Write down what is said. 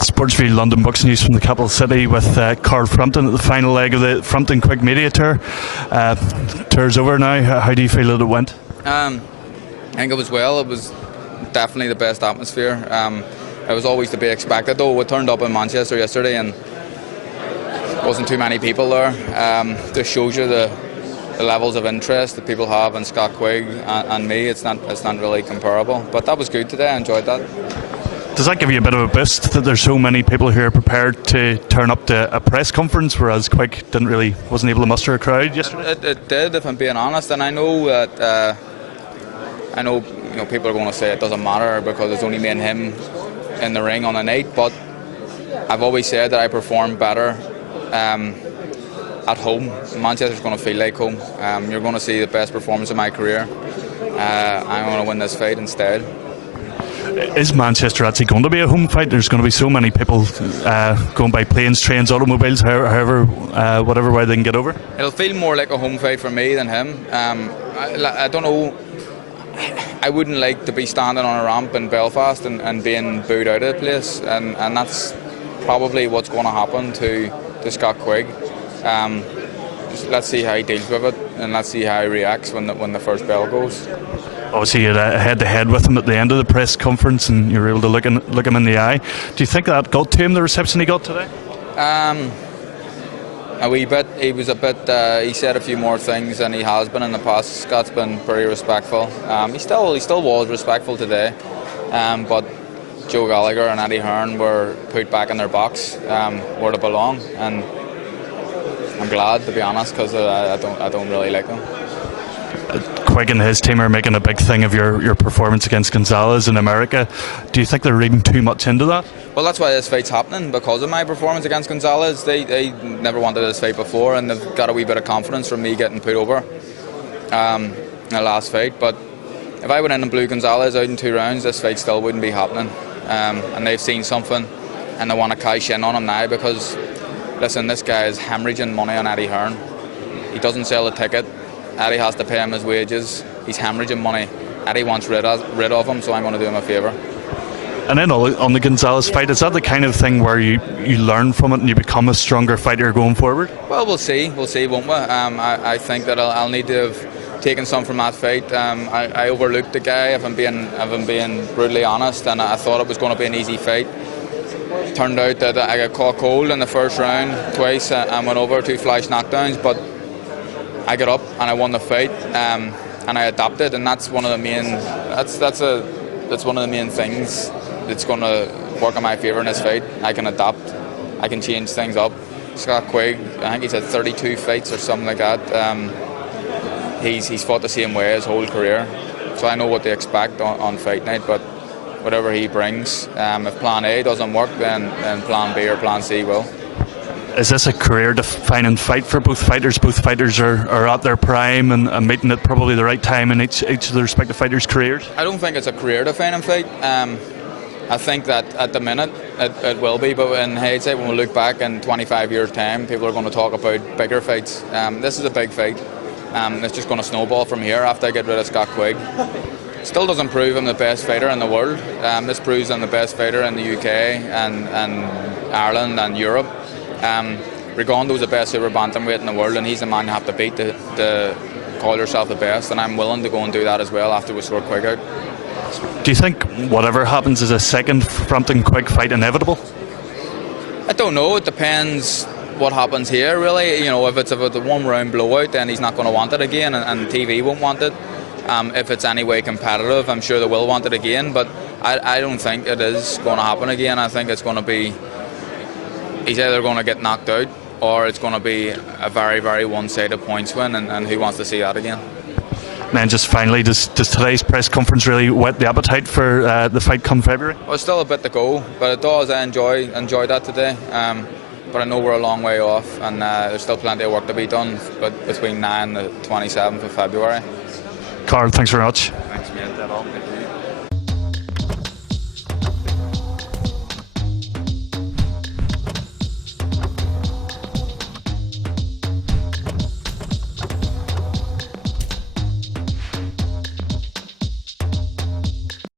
Sportsview London boxing news from the capital city with Carl Frampton at the final leg of the Frampton-Quigg media tour. Tour's over now. How do you feel that it went? I think it was well. It was definitely the best atmosphere. It was always to be expected, though. We turned up in Manchester yesterday and wasn't too many people there. Just shows you the levels of interest that people have in Scott Quigg and me. It's not really comparable, but that was good today. I enjoyed that. Does that give you a bit of a boost that there's so many people who are prepared to turn up to a press conference, whereas Quigg wasn't able to muster a crowd yesterday? It did, if I'm being honest, and I know that people are going to say it doesn't matter because it's only me and him in the ring on the night, but I've always said that I perform better at home. Manchester's going to feel like home. You're going to see the best performance of my career. I'm going to win this fight instead. Is Manchester actually going to be a home fight? There's going to be so many people going by planes, trains, automobiles, whatever way they can get over. It'll feel more like a home fight for me than him. I don't know. I wouldn't like to be standing on a ramp in Belfast and being booed out of the place, and that's probably what's going to happen to Scott Quigg. Let's see how he deals with it, and let's see how he reacts when the first bell goes. Obviously, you had a head-to-head with him at the end of the press conference, and you were able to look him in the eye. Do you think that got to him, the reception he got today? A wee bit. He was a bit. He said a few more things than he has been in the past. Scott's been pretty respectful. He still was respectful today, but Joe Gallagher and Eddie Hearn were put back in their box where they belong, and I'm glad, to be honest, because I don't really like them. Quigg and his team are making a big thing of your performance against Gonzalez in America. Do you think they're reading too much into that? Well, that's why this fight's happening, because of my performance against Gonzalez. They never wanted this fight before, and they've got a wee bit of confidence from me getting put over in the last fight. But if I went in and blew Gonzalez out in 2 rounds, this fight still wouldn't be happening. And they've seen something, and they want to cash in on him now because, listen, this guy is hemorrhaging money on Eddie Hearn. He doesn't sell a ticket. Eddie has to pay him his wages. He's hemorrhaging money. Eddie wants rid of him, so I'm going to do him a favour. And then on the Gonzalez fight, is that the kind of thing where you learn from it and you become a stronger fighter going forward? Well, we'll see, won't we? I think that I'll need to have taken some from that fight. I overlooked the guy, if I'm being brutally honest, and I thought it was going to be an easy fight. Turned out that I got caught cold in the first round twice and went over 2 flash knockdowns, but I got up and I won the fight, and I adapted, and that's one of the main. That's one of the main things that's going to work in my favour in this fight. I can adapt, I can change things up. Scott Quigg, I think he's had 32 fights or something like that. He's fought the same way his whole career, so I know what to expect on fight night. But whatever he brings, if Plan A doesn't work, then Plan B or Plan C will. Is this a career-defining fight for both fighters? Both fighters are at their prime and meeting at probably the right time in each of the respective fighters' careers? I don't think it's a career-defining fight. I think that at the minute it will be, but in hindsight, when we look back in 25 years' time, people are going to talk about bigger fights. This is a big fight. It's just going to snowball from here after I get rid of Scott Quigg. Still doesn't prove I'm the best fighter in the world. This proves I'm the best fighter in the UK and Ireland and Europe. Rigondo's the best super bantamweight in the world, and he's the man you have to beat to call yourself the best, and I'm willing to go and do that as well after we sort Quigg out. Do you think whatever happens is a second Frampton-Quigg fight inevitable? I don't know. It depends what happens here, really. If it's a 1-round blowout, then he's not going to want it again, and TV won't want it. If it's any way competitive, I'm sure they will want it again, but I don't think it is going to happen again. I think it's going to be, he's either going to get knocked out or it's going to be a very, very one-sided points win, and who wants to see that again? And just finally, does today's press conference really whet the appetite for the fight come February? Well, it's still a bit to go, but it does. I enjoyed that today. But I know we're a long way off, and there's still plenty of work to be done between now and the 27th of February. Carl, thanks very much. Thanks, mate.